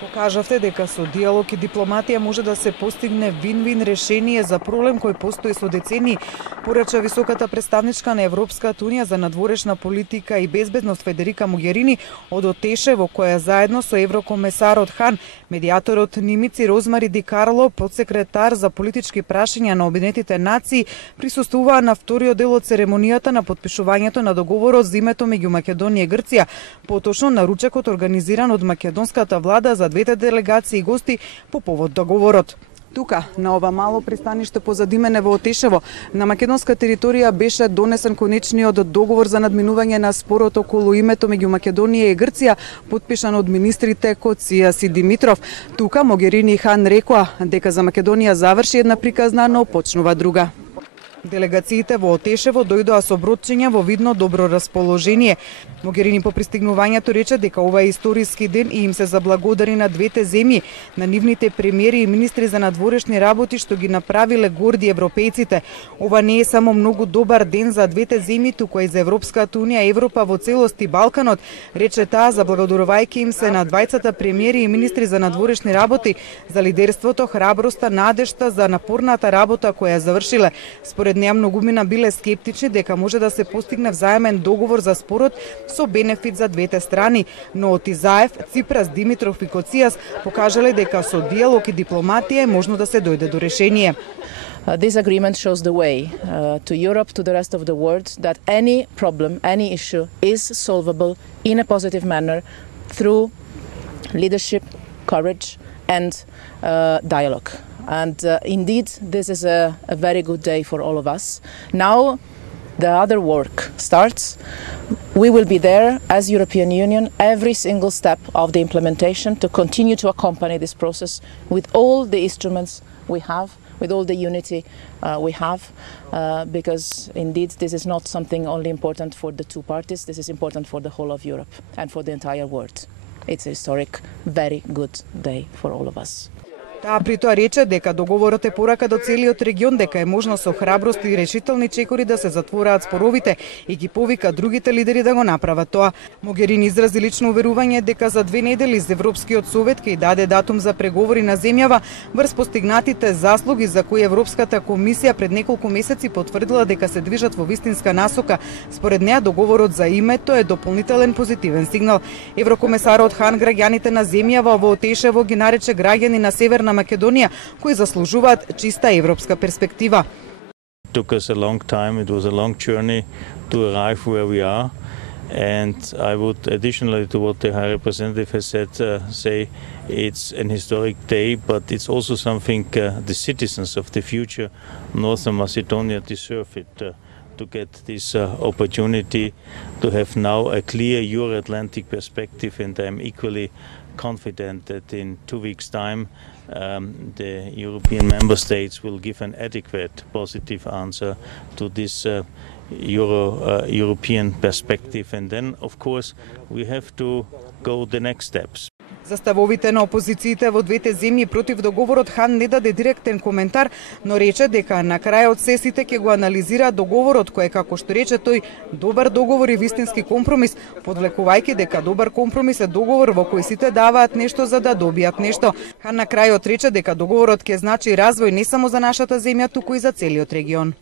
Покажавте дека со диалог и дипломатија може да се постигне вин-вин решение за проблем кој постои со децении, порача високата представничка на Европската унија за надворешна политика и безбедност Федерика Могерини од Отешево, која заедно со еврокомесарот Хан, медијаторот Нимици Розмари Ди Карло, подсекретар за политички прашања на Обединетите нации, присуствуваа на вториот дел од церемонијата на потпишувањето на договорот за името меѓу Македонија и Грција, поточно на ручекот организиран од македонската влада за двете делегации и гости по повод договорот. Тука, на ова мало пристаниште позади мене во Отешево, на македонска територија беше донесен конечниот договор за надминување на спорот околу името меѓу Македонија и Грција, подпишан од министрите Коцијас и Димитров. Тука Могерини и Хан рекоа дека за Македонија заврши една приказна, но почнува друга. Делегациите во Отешево дојдоа со бродчиња во видно добро расположение. Могерини по пристигнувањето рече дека ова е историски ден и им се заблагодари на двете земји, на нивните премиери и министри за надворешни работи што ги направиле горди европејците. Ова не е само многу добар ден за двете земји, туку и за Европската унија, Европа во целост и Балканот, рече таа, заблагодарувајќи им се на двајцата премиери и министри за надворешни работи за лидерството, храброста, надежта за напорната работа која завршиле. Според неа многумина биле скептични дека може да се постигне взаемен договор за спорот со бенефит за двете страни, но од Изаев, Ципрас, Димитров и Коцијас покажале дека со диалог и дипломатија е можно да се дојде до решение. This agreement shows the way to Europe, to the rest of the world, that any problem, any issue is solvable in a positive manner through leadership, courage and dialogue. And indeed, this is a very good day for all of us. Now, the other work starts. We will be there as European Union every single step of the implementation to continue to accompany this process with all the instruments we have, with all the unity we have, because indeed this is not something only important for the two parties, this is important for the whole of Europe and for the entire world. It's a historic, very good day for all of us. Таа при тоа рече дека договорот е порака до целиот регион, дека е можно со храброст и решителни чекори да се затвораат споровите и ги повика другите лидери да го направат тоа. Могерини изрази лично уверување дека за 2 недели за Европскиот совет ќе даде датум за преговори на земјава врз постигнатите заслуги за кои Европската комисија пред неколку месеци потврдила дека се движат во вистинска насока. Според неа договорот за името е дополнителен позитивен сигнал. Еврокомесарот Хан граѓаните на земјава во Отешево ги нарече граѓани на Северна Македонија кои заслужуваат чиста европска перспектива. Took us a long time. It was a long journey to arrive where we are, and I would, additionally to what the High Representative has said, say it's an historic day, but it's also something the citizens of the future Northern Macedonia deserve it. To get this opportunity to have now a clear Euro-Atlantic perspective, and I'm equally confident that in 2 weeks' time the European member states will give an adequate positive answer to this European perspective, and then of course we have to go the next steps. За ставовите на опозициите во двете земји против договорот Хан не даде директен коментар, но рече дека на крајот сесите ќе го анализира договорот кој, како што рече тој, добар договор и вистински компромис, подвлекувајќи дека добар компромис е договор во кој сите даваат нешто за да добијат нешто. Хан на крајот рече дека договорот ќе значи развој не само за нашата земја, туку и за целиот регион.